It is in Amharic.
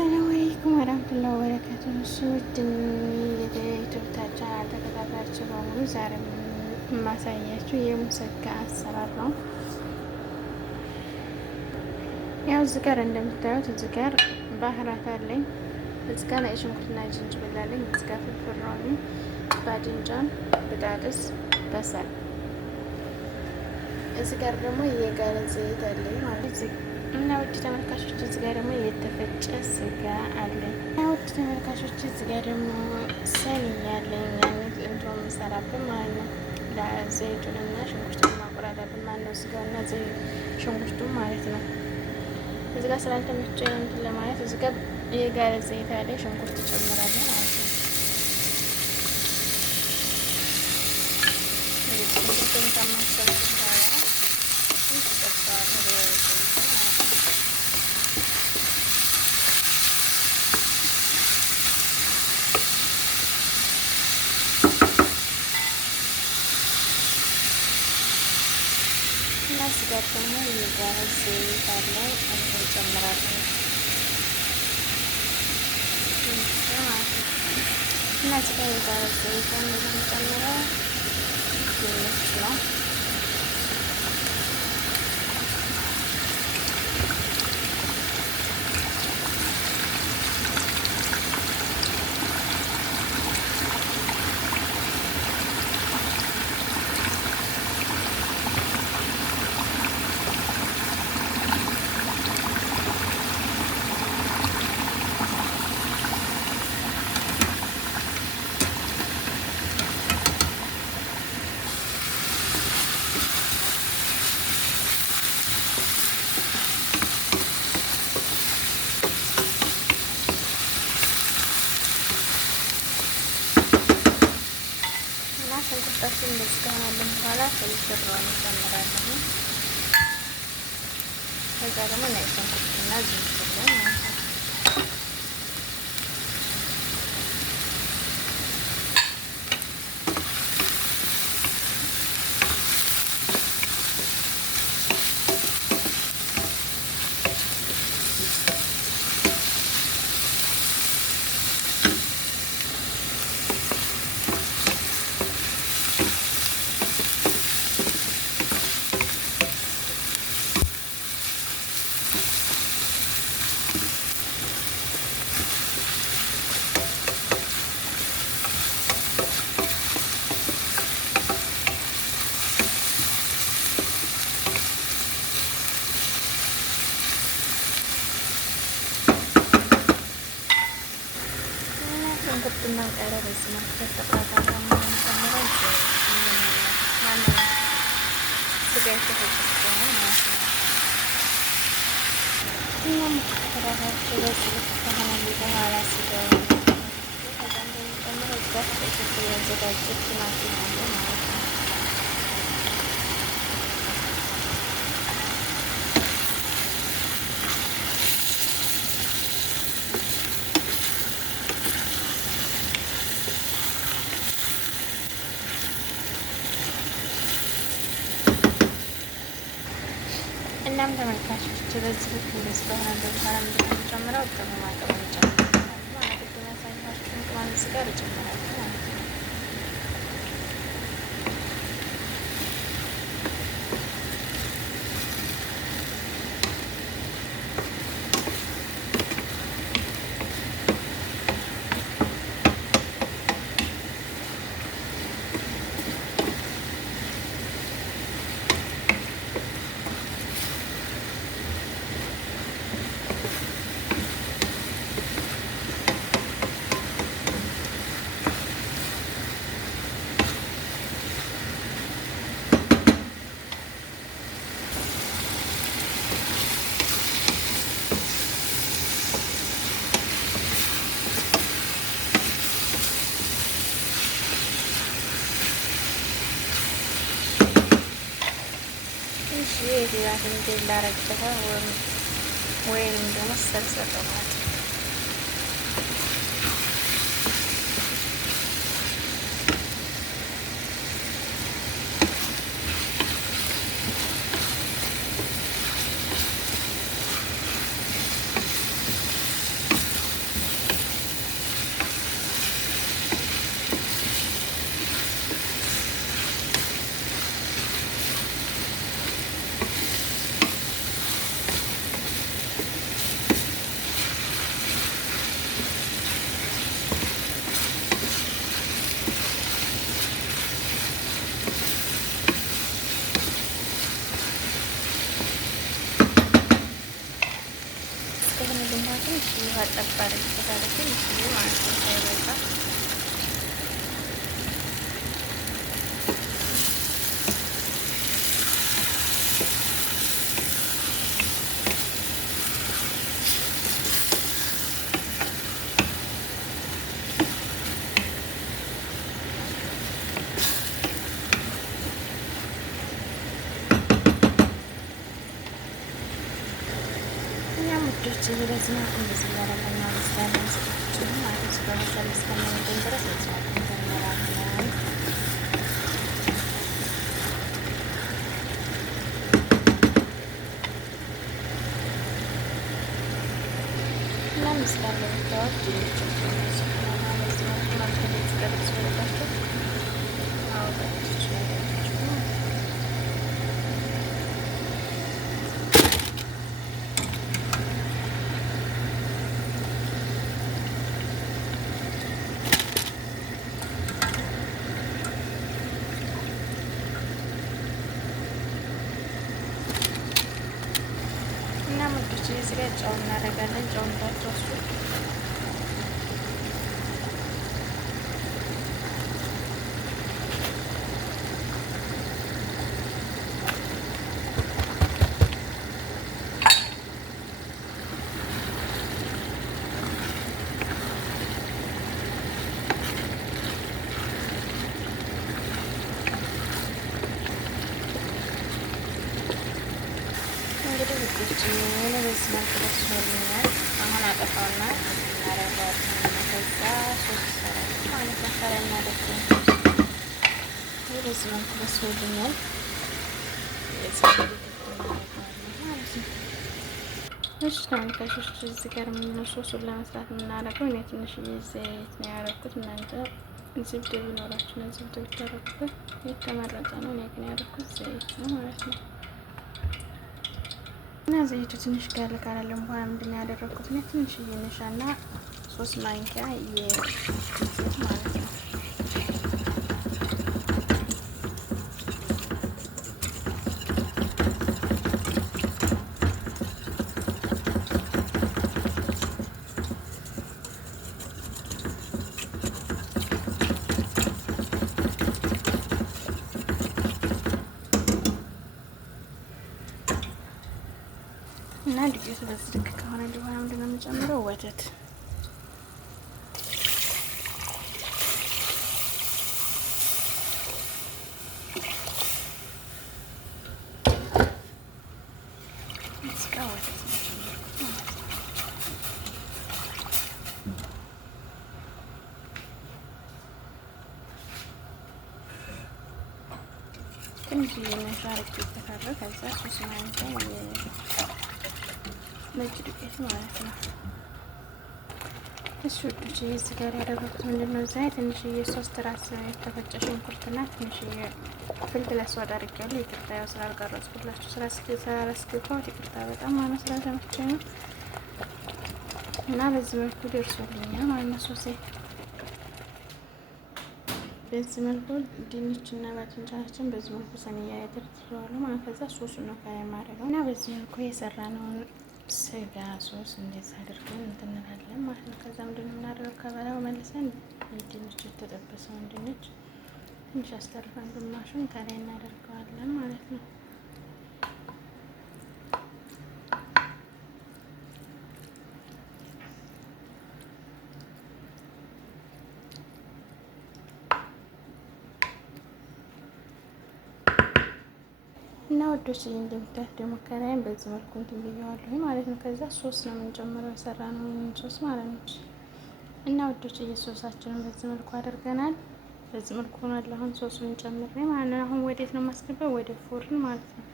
አሰላሙ አለይኩም ወራህመቱላሂ ወበረካቱህ። ውድ የዩቲዩብ ቻናል ተከታታዮች በሙሉ ዛሬ የማሳያችሁ የሙሰካ አሰራር ነው። ያው እዚህ ጋር እንደምታዩት እዚህ ጋር ባህራት አለኝ። እዚህ ጋር ነጭ ሽንኩርትና ዝንጅብል አለኝ። እዚህ ጋር ፍልፍል ሮሚ፣ ባድንጃን፣ ብጣጥስ፣ በሰል። እዚህ ጋር ደግሞ የጋለ ዘይት አለኝ ማለት እና ውድ ተመልካቾች እዚህ ጋር ደግሞ የተፈጨ ስጋ አለኝ። እና ውድ ተመልካቾች እዚህ ጋር ደግሞ ሰኒያ አለኝ። ያንን እንትን የምሰራብን ማለት ነው። ዘይቱንና ሽንኩርቱን ማቆራረጥን ማለት ነው። ስጋውና ሽንኩርቱን ማለት ነው። እዚህ ጋር ስላልተመቸ እንትን ለማለት እዚህ ጋር የጋለ ዘይት አለኝ። ሽንኩርት ጨምራለሁ ማለት ነው። ሽንኩርቱን ከማሰልኩ በኋላ እና ስጋ ደግሞ የጋለ ዘይት አለ እንጨምራለን እና ስጋ የጋለ ዘይት እንደምንጨምረው ትንሽ ነው። ሽንኩርታችን እንደዚህ ከሆነልን በኋላ ፍልፍል ሮሚ እንጨምራለን። ከዛ ደግሞ ነጭ ሽንኩርትና ዝንጅብል ማለት ነው። ሽንኩርትና ቃሪያ በዚህ መልኩ ተቆራርጠን የምንጨምረው ማነው ስጋ የተፈጨ ነው ማለት ነው። እና ተቆራርጣችሁ በዚህ ልክ ከሆነ በኋላ ስጋው ከዛ እንደሚጨምረው እዛ ተፈጭቶ ያዘጋጀ ቲማቲም አለ ማለት ነው። እናም ተመልካቾች በዚህ ልክ እንደዚህ በሆነ በኋላ ምንድን ነው የምጨምረው? ቅመማ ቅመም እጨምራለሁ ማለት ቅድም ያሳየኋችሁን ቅመም እዚህ ጋር እጨምራለሁ ማለት ነው። የቲማቲም ጄል ላረግበታል ወይም ደግሞ ሰልሰል ማለት ጠብ አድርጌበታለሁ ትንሽዬ ማለት ነው ሳይበዛ። ውዶች በዚህ መልኩ እንደዚህ እያደረግን እናበስላለን። ስቶችን ማለት በመሰል እስከሚያመጣኝ ድረስ መስራት እንጀምራለን። እናመስላለን ታዎች ድንቾችን በዚህ መልኩ ማልከሌት ቀርጽ ስለባቸው አውጣች እና ሙዶች እዚህ ጋር ጨው እናደርጋለን። ጨው እንዳትረሱ። እንግዲህ ውዶች በዚህ መልኩ ደርሶልኛል። አሁን አጠፋውና እናደርገዋለን። ከዛ ሶስት ሰራለሁ ማለት ነው። ሰራ እናደርገው በዚህ መልኩ ደርሶልኛል። እሺ ተመልካቾች እዚህ ጋር የምንለው ሶሱን ለመስራት የምናደርገው እኔ ትንሽዬ ዘይት ነው ያደረኩት። እናንተ ዝብድ ቢኖራችሁ ነው ዝብድ ብታደርጉበት የተመረጠ ነው። እኔ ግን ያደረኩት ዘይት ነው ማለት ነው። እና ዘይቱ ትንሽ ጋር ካላለም በኋላ ምንድን ነው ያደረኩት እኔ ትንሽዬ ነሻና 3 ማንኪያ የዘይት ማለት ነው። እና ዱቄቱ በዚህ ልክ ከሆነ በኋላ ምንድን ነው የምጨምረው ወተት ትንሽ የነሻረቅ ይተካረው ከዛ 3 ማንኪያ ነጭ ዱቄት ማለት ነው። እሺ ውዶች እዚህ ጋር ያደረኩት ምንድነው ዘይት ትንሽዬ 3 ራስ የተፈጨ ሽንኩርትና ትንሽዬ ፍልፍል አስዋድ አድርጌያለሁ። ይቅርታ ያው ስላልቀረጽኩላችሁ ስላላስገባሁት ይቅርታ በጣም ማለት ስላልተመቸኝ ነው። እና በዚህ መልኩ ደርሶልኛል ማለት ነው። ሶሴ በዚህ መልኩ ድንች እና ባጭንጫችን በዚህ መልኩ ሰንያ ያደርግልዋለሁ ማለት ከዛ ሶሱን ነው ካያ ማድረገው እና በዚህ መልኩ የሰራነውን ስጋ ሶስ እንደዚህ አድርገን እንትንላለን ማለት ነው። ከዛ ምንድን ነው የምናደርገው ከበላው መልሰን የድንች የተጠበሰውን ድንች ትንሽ አስተርፈን ግማሹን ከላይ እናደርገዋለን ማለት ነው። እና ወዶች እንደምታዩት ደግሞ ከላይም በዚህ መልኩ እንትን ብየዋለሁ ማለት ነው። ከዛ ሶስ ነው የምንጨምረው የሰራነው ሶስ ማለት ነው። እና ወዶች ሶሳችንን በዚህ መልኩ አድርገናል። በዚህ መልኩ ሆኗል። አሁን ሶሱን ጨምሬ ማለት ነው። አሁን ወዴት ነው የማስገባው? ወደ ፎርን ማለት ነው።